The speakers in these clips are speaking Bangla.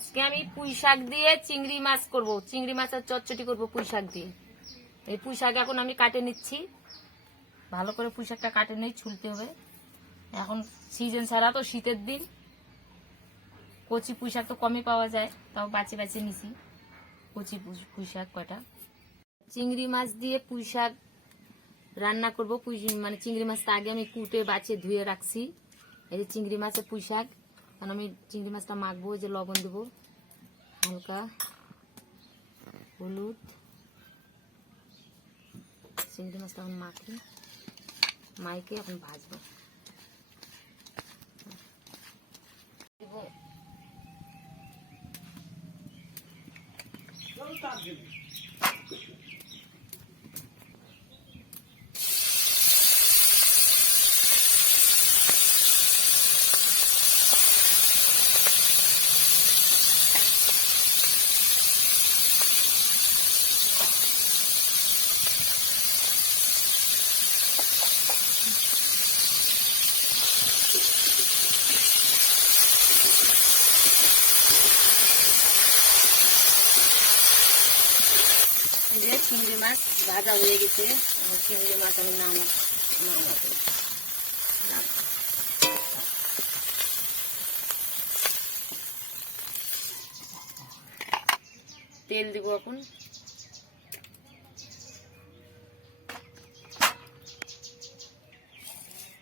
আজকে আমি পুঁই শাক দিয়ে চিংড়ি মাছ করব, চিংড়ি মাছের চটচটি করব পুঁই শাক দিয়ে। এই পুঁই শাক এখন আমি কাটে নিচ্ছি, ভালো করে পুঁই শাকটা কাটে নেই, ছুলতে হবে। এখন সিজন ছাড়া তো শীতের দিন, কচি পুঁই শাক তো কমই পাওয়া যায়, তাও বাঁচে বাঁচে নিছি কচি পুঁই শাক কটা। চিংড়ি মাছ দিয়ে পুঁই শাক রান্না করবো। মানে চিংড়ি মাছটা আগে আমি কুটে বাছে ধুয়ে রাখছি। এই যে চিংড়ি মাছের পুঁই শাক, কারণ আমি চিংড়ি মাছটা মাখবো। যে লবণ দেবো, হালকা হলুদ, চিংড়ি মাছটা এখন মাইকে এখন ভাজবো। চিংড়ি মাছ ভাজা হয়ে গেছে, চিংড়ি মাছ আমি নামাবো। তেল দিব এখন,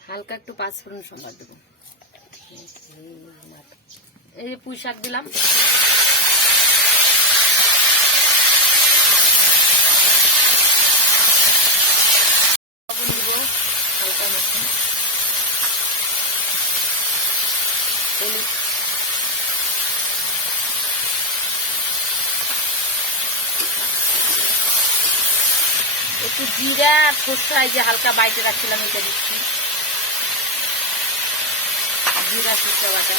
হালকা একটু পাঁচফোড়ন সম্বাদ দেবো। এই পুঁই শাক দিলাম, হালকা মতো হলুদ, একটু জিরা সরষা যে হালকা বাইটে রাখছিলাম এটা দিচ্ছি, জিরা সরষা বাটা।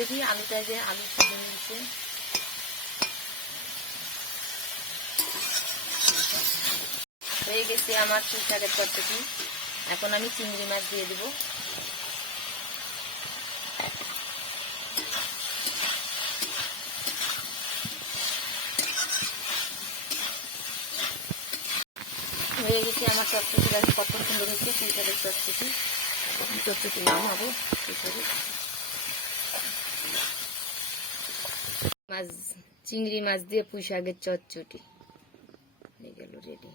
দেখি আলুটা, যে আলু সিদ্ধ নিচ্ছে, হয়ে গেছে আমার পুঁই শাকের চটচটি। এখন আমি চিংড়ি মাছ দিয়ে দেব। হয়ে গেছে আমার চটচটি, কত সুন্দর হচ্ছে পুঁই শাকের চটচটি। চটচটি নামাবো। চিংড়ি মাছ দিয়ে পুঁই শাকের চটচটি হয়ে গেল রেডি।